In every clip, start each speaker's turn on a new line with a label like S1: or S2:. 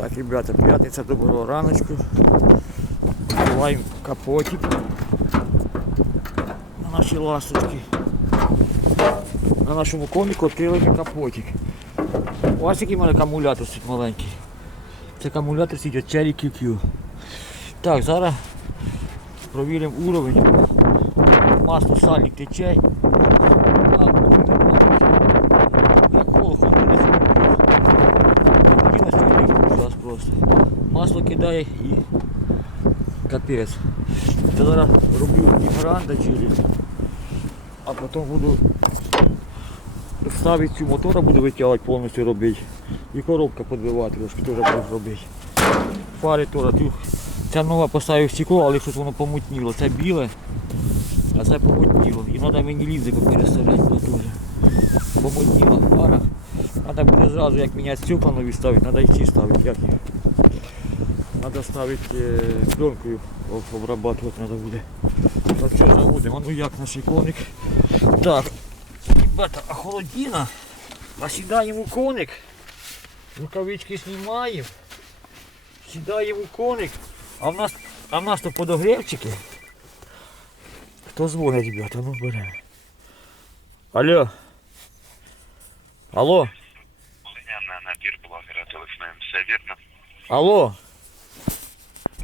S1: Так, ребята, п'ятниця, доброго раночку. Відкриваємо капотик на наші ласточки. На нашому коміку відкрили капотик. Ось який в мене акумулятор маленький. Це акумулятор від Cherry QQ. Так, зараз провіримо уровень. Масло сальник тече. А, уровень нормальний. Як холодно, не Діна сьогодні ужас просто. Масло кидає і капець. Це зараз роблю ігранда чилі, а потім буду ставити цю мотора, буду витягувати повністю робити. І коробка підбивати, трошки теж буду робити. Фари теж. Ця нова поставив стекло, але щось воно помутніло. Це біле, а це помутніло. І треба мені лізику переставляти теж. Помутніло фара. Треба буде зразу, як міняти цю панові ставити, треба ці ставити. Як Треба ставити е, пленкою об- обрабатувати треба буде. Так що заводимо, А ну як наш коник. Так, ребята, а холодина. Насідаємо у коник. Рукавички знімаємо. Сідаємо у коник. А в нас, а в нас то подогрівчики. Хто дзвонить, ребята, ну бере. Алло. Алло.
S2: Я на набір блогера телефонуємо. Все вірно.
S1: Алло.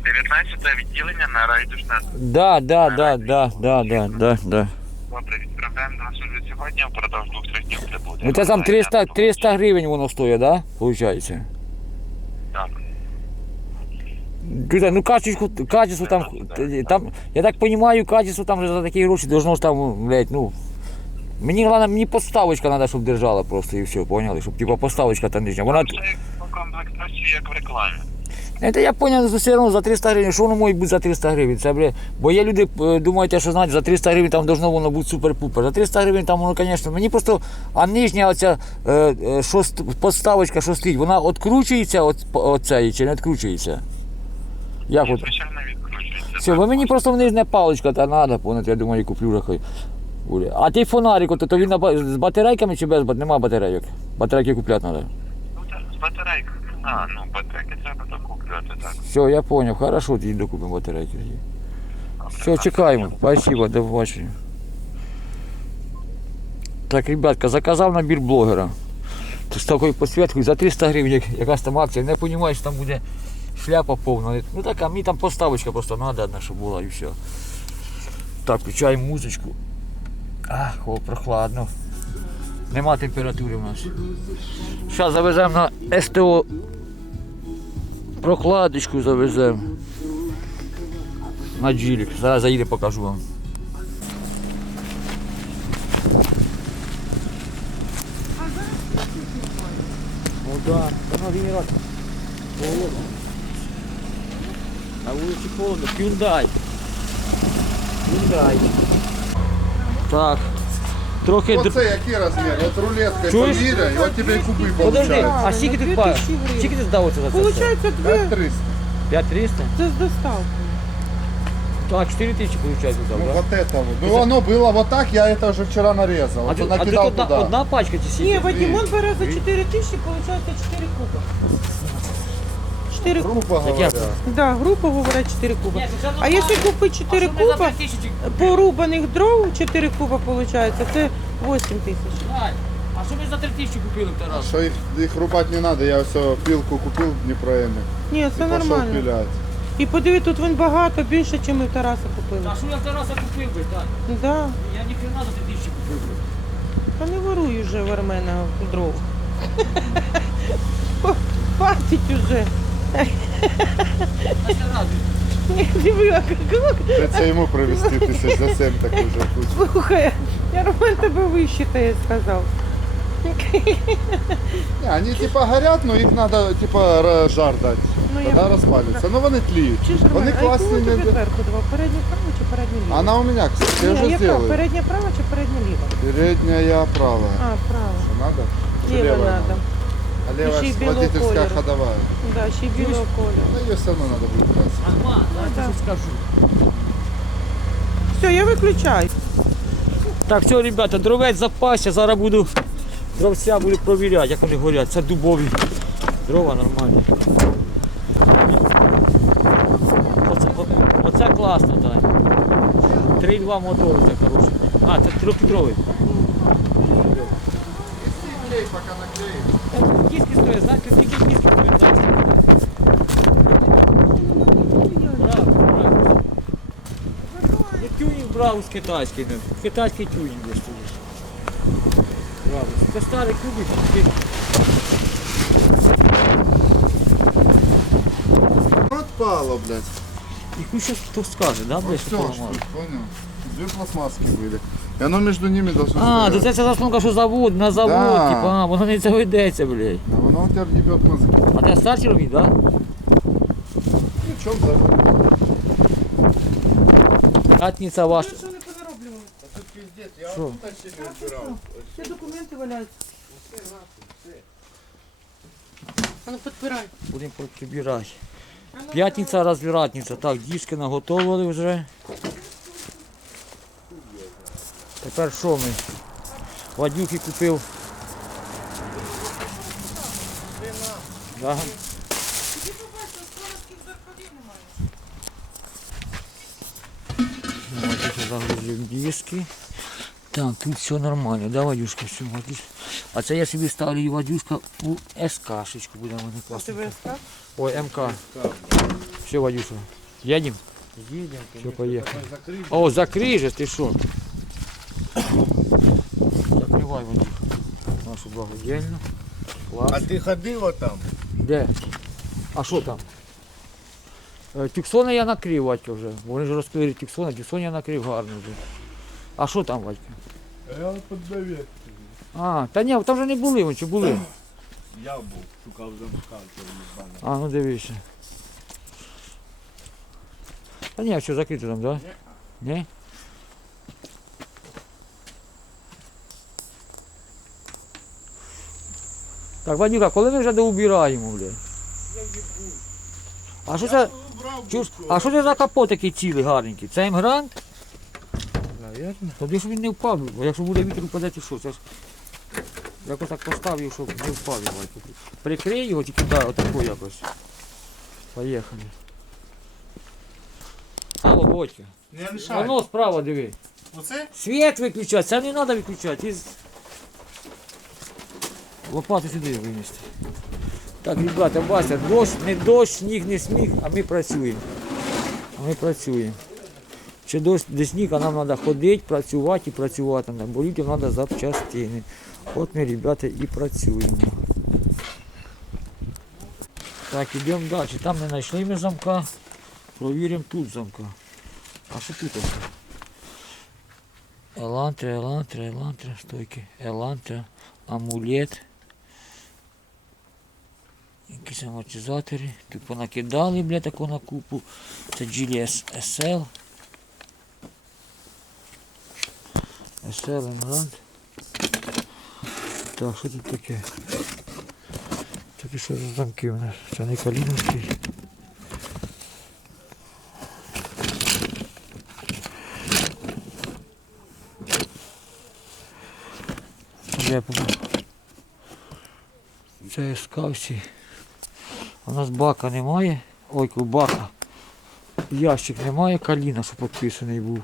S2: 19 відділення на райдушна.
S1: Да, да, да, да, да, да, да, да.
S2: Добре, відправляємо нас уже сьогодні, впродовж двох-трьох днів прибуде.
S1: Ну це там 300, 300 гривень воно стоїть, да? Получається.
S2: Так.
S1: Тут, ну качество, качество там, там, я так розумію, качество там вже за такі гроші должно ж там, блядь, ну. Мені головне, мені поставочка треба, щоб держала просто і все, поняли? Щоб типа поставочка там нижня. Вона,
S2: Це як як в рекламі.
S1: Це я поняв, що все одно за 300 гривень, що воно може бути за 300 гривень? Це, бля, бо є люди, е, думають, що знаєте, за 300 гривень там должно воно бути супер-пупер. За 300 гривень там воно, звісно, мені просто, а нижня оця е, е, що, подставочка, що стоїть, вона відкручується от, от чи не відкручується? Як от? Все, бо мені просто нижня паличка та треба, понад, я думаю, куплю вже хай. А той фонарик, от, то він на з батарейками чи без бат- Нема батарейок. Батарейки купляти треба.
S2: Ну, з батарейкою. А, ну, батарейки треба докуплювати, так.
S1: Все, я зрозумів, хорошо, тоді докупимо батарейки. Все, чекаємо. Спасибо, до побачення. Так, ребятка, заказав набір блогера. З такою підсвіткою за 300 гривень, якась там акція. Не розумію, що там буде шляпа повна. Ну така, мені там поставочка просто треба одна, щоб була і все. Так, включаємо музичку. Ах, о, прохладно. Нема температури у нас. Зараз завеземо на СТО прокладочку завеземо. На джилік. Зараз заїде, покажу вам. Ну да, на генератор. Холодно. На вулиці холодно. Hyundai. Hyundai. Так. Трохи... др-
S3: Оце який розмір? От рулеткою
S1: Чуєш?
S3: поміряй, от тебе і куби
S1: Подожди,
S3: получають.
S1: а скільки ти па... Скільки ти здав оце за це? все?
S4: Получається дві,
S3: 5300.
S1: 5300?
S4: це з доставкою.
S1: Так, 4 тисячі виходить
S3: Ну
S1: здав,
S3: вот это вот. Ну оно было вот так, я это уже вчера нарезал.
S1: А
S3: Вот
S1: тут, а тут
S3: накидал
S1: одна,
S3: туда.
S1: одна пачка чи
S4: Ні,
S1: скільки?
S4: Вадимон бере за 4 тисячі, виходить 4 куба. 4
S3: Грубо говоря.
S4: Да, група говорить 4 куба. А якщо купити 4
S1: А що ми за
S4: куба, порубаних дров 4 куба виходить, це 8 тисяч.
S1: А що ми за 3 тисячі купили в Тарас?
S3: Что их, их рубать не надо, я все пилку купил в Днепроеме.
S4: Ні, це
S3: пошел
S4: нормально.
S3: пилять.
S4: І подиви, тут він багато більше, ніж ми в Тараса купили.
S1: А що я в Тараса купив би, так?
S4: Да.
S1: Я ніхрена за 3 тисячі купив би.
S4: Та не воруй вже в Армена дров. Хватить уже.
S3: Ему провести тысяч за 7 так уже пусть.
S4: Слухай, я Роман тебе вищитає, сказав.
S3: Не, они типа горят, но их надо типа ра- жар дать.
S4: Ну, я-
S3: Тогда распалится. Но вони тліють.
S4: Чи ж
S3: Вони
S4: Роман, а яку
S3: класні. не-
S4: дверку давав? Передня права чи передня ліва?
S3: Она у меня, кстати, я
S4: Ні,
S3: уже
S4: яка? Передня права чи передня ліва?
S3: Передняя правая.
S4: А, права.
S3: Надо? Чи
S4: Ліва
S3: левая
S4: надо.
S3: А левая
S4: Ще й білого
S3: водительская
S4: кольору.
S3: ходовая.
S4: Да, ще й білого кольору.
S3: Ну ее все будет красить.
S1: Арман, зараз
S4: да.
S1: скажу.
S4: Все, я виключаю.
S1: Так, все, ребята, дровець запасся, зараз буду дровця буду провіряти, як вони горять. Це дубові Дрова нормальні. Оце, о- оце класно, так. 3,2 мотори це хороший. А, це трьохлітровий.
S3: Клей пока
S1: стоять, знаєте, скільки кіски стоять зараз? Брав, брав. Ну, тюнінг брав з китайський, ну, китайський тюнінг десь стоїть. Брав. Це старий кубик,
S3: Отпало, блядь.
S1: і хуй щось хто скаже, да, блядь, що
S3: Все, понял. Две пластмасски были. И оно между ними должно
S1: А, то це ця заснука, що завод, на завод,
S3: Да.
S1: типа, а, воно не заведеться, блядь.
S3: А оно у тебя въебет мозги.
S1: А ти старший робить, да?
S3: Ну, чем завод?
S1: П'ятниця ваша.
S4: Що не понароблювали?
S3: А тут пиздец, я вот тут не убирал.
S4: Всі документи валяються. А ну підпирай.
S1: Будемо прибирати. П'ятниця, розвіратниця. Так, діжки наготовили вже. Тепер що ми? Вадюки купив. Да. От я загрузив диски. Так, тут все нормально, да, Вадюшка? Все, Вадюш. А це я собі ставлю і Вадюшка у СК-шечку будемо вони класно. Ой, МК. Все, Вадюша. Едем?
S3: Едем,
S1: Все.
S3: Закрыть.
S1: О, закрий же, ты Нашу благодельну.
S3: А
S1: Клас.
S3: ты ходила там?
S1: Де? А що там? Е, Тюксона я накрив, Вадька, вже. Вони ж розкрили тюксона, тюксон я накрив гарно вже. А що там, Вадька?
S3: Я под довет.
S1: А, та ні, там вже не були, вони чи були?
S3: Я був, шукав замка, їбана.
S1: А, ну дивися. Та ні, все закрито там, так? Да? Ні? Так, Вадюка, коли ми вже доубираємо, блядь? А що це? Чуєш, а що це за капот такий цілий гарненький? Це емгрант?
S3: Наверное.
S1: Тоді ж він не впав, бо якщо буде вітер упаде, то що? Це ж якось так поставив, щоб не впав його. Прикрий його тільки да, отако якось. Поїхали. Алло, Бодька.
S3: Не
S1: Воно справа диви.
S3: Оце?
S1: Світ виключати, це не треба виключати. Із... Лопату сюди винести. Так, ребята, бачите, дощ, не дощ, сніг, не сніг, а ми працюємо. А Ми працюємо. Чи дощ, де сніг, а нам треба ходити, працювати і працювати. Бо людям треба запчастини. От ми, ребята, і працюємо. Так, йдемо далі. Там не знайшли ми замка. Провіримо тут замка. А що тут? Елантра, елантра, елантра, стойки. Елантра, амулет. Якісь амортизатори. Тут понакидали, бля, таку на купу. Це GLS SL. SL England. Так, що тут таке? Таке що за замки у нас? Це не каліновський. Це скавці. У нас бака немає. Ой, бака. Ящик немає, каліна, що підписаний був.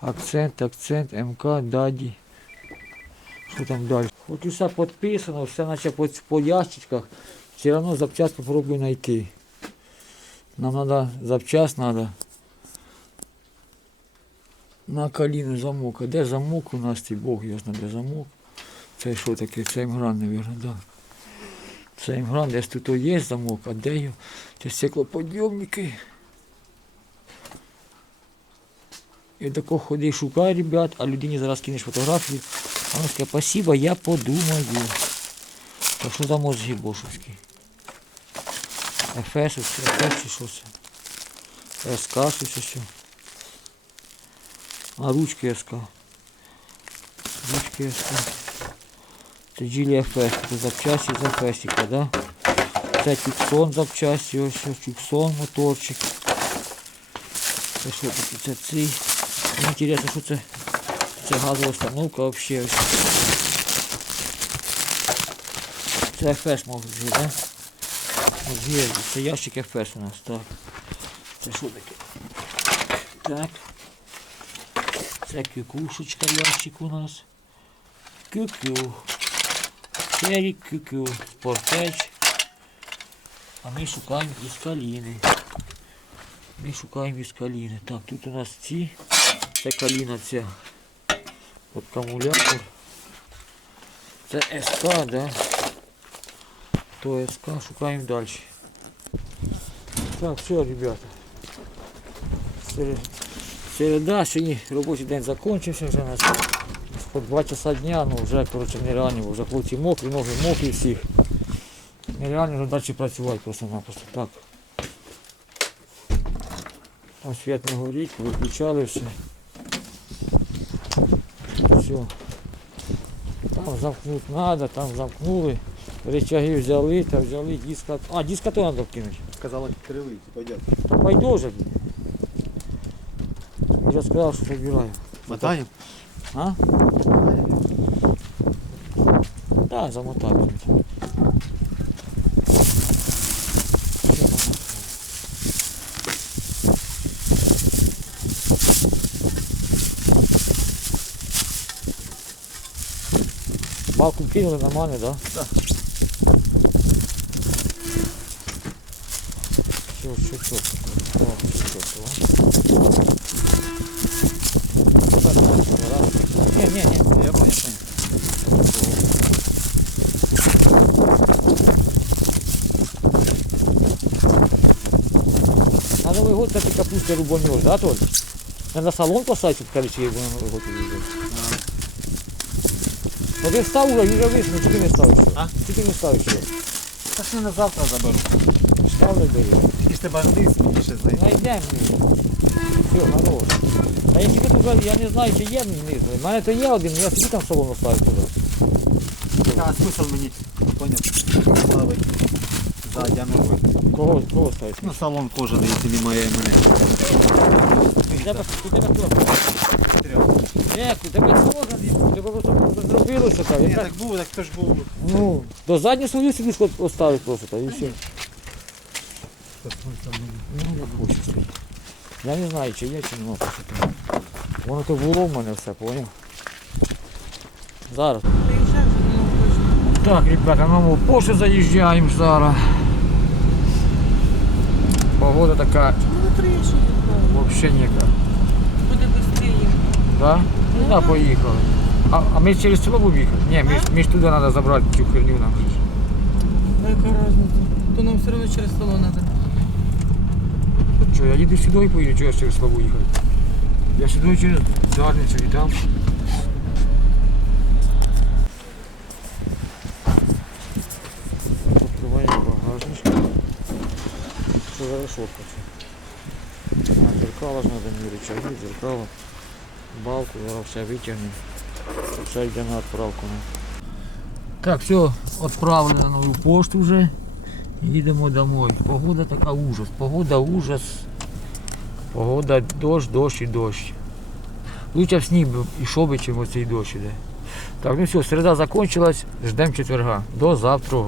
S1: Акцент, акцент, МК, даді. Що там далі? Хоч усе підписано, все наче по, по ящичках. Все одно запчасть попробую знайти. Нам треба запчасть треба. На каліну замок. А де замок у нас? Ти Бог ясно, де замок. Це що таке? Це імгран, мабуть, да. Це імгран, десь тут є замок, а де його? Це стеклоподйомники. І тако ходи, шукай, ребят, а людині зараз кинеш фотографію. А вона скаже, спасибо, я подумаю. Так що за мозги бошовські? ФС, ФС чи що це? СК, це що? А ручки СК. Ручки СК. Це джилі ФС, це запчасті за фесіка, да? Це тюксон запчасті, ось тюксон моторчик. Це що таке? Це цей. Мені інтересно, що це? Це газова установка ось. Це ФС може бути, да? Є, це ящик ФПС у нас, так. Це що таке? Так. Це кюкушечка ящик у нас. Кю-кю. Черік кю-кю. А ми шукаємо із каліни. Ми шукаємо із каліни. Так, тут у нас ці. Це каліна ця. От акумулятор. Це СК, да? То СК, шукаємо далі. Так, все, ребята. Середа, сьогодні робочий день закінчився вже у нас. По 2 часа дня, ну вже коротше нереально, вже хлопці мокрі, ноги мокрі всіх. Нереально вже далі працювати просто-напросто. Так. Там світ не горить, виключали все. Все. Там замкнути треба, там замкнули. Речаги взяли, та взяли диска. А, диска то треба вкинути.
S3: Сказала кривий, пойдет.
S1: Та Байдуже. блін. Я сказав, що забираю.
S3: Мотаем?
S1: А? Так, замотаю. Балку кинули нормально, да?
S3: Так.
S1: Все, все, все. О, все, все. Вот так. Не, не, не.
S3: Я понял, понял.
S1: На Новий год кстати, капуста рубанешь, да, Толь? Надо салон поставить, щоб короче, на Новий год увидеть. Ну ти встав уже, вже вийшов, ну, тільки не ставиш ще.
S3: А?
S1: Тільки не ставиш ще.
S3: Так що на завтра заберу.
S1: Ставлю бери.
S3: Тільки ж ти бандит, більше знайти.
S1: Найдемо. Все, хорош. Та я тебе тут, я не знаю, чи є мені. У мене то є один, я собі там салон оставив туди.
S3: А смисл мені, поняв, ставить ззаді, а не ви.
S1: Кого, кого ставиш?
S3: Ну, салон кожаний, якщо немає мене.
S1: У тебе, у тебе хто? Ні, у тебе сложно, у тебе просто зробилося так.
S3: Ні,
S1: так
S3: так був, так хто ж був.
S1: Ну, до заднього свою собі сход оставить просто, та і все. Ну. Я не знаю, чи є, чи нема. Воно то було в мене все, поняв? Зараз. Так, ребята, на нову пошту заїжджаємо зараз. Погода така
S4: Ну,
S1: взагалі ніяка.
S4: Буде швидше.
S1: Да? Ну да, поїхали. А, а ми через село будемо їхати? Ні, ми, ж- ми ж туди треба забрати цю херню нам. же ж.
S4: А яка різниця? То нам все одно через село треба.
S1: Що, я їду сюди і поїду, чого я через село буду їхати? Я сюди через Дарницю і там. Открываем багажничок. Що за решетка? А, зеркало ж надо мені рычаги, зеркало, балку, зараз все витягнемо. Все йде на відправку. Так, все, відправлено на нову пошту вже. Їдемо домой. Погода така ужас. Погода ужас. Погода дощ, дощ і дощ. Лучше б сніг ішов би, чим оцей дощ іде. Так, ну все, середа закончилась, ждемо четверга. До завтра.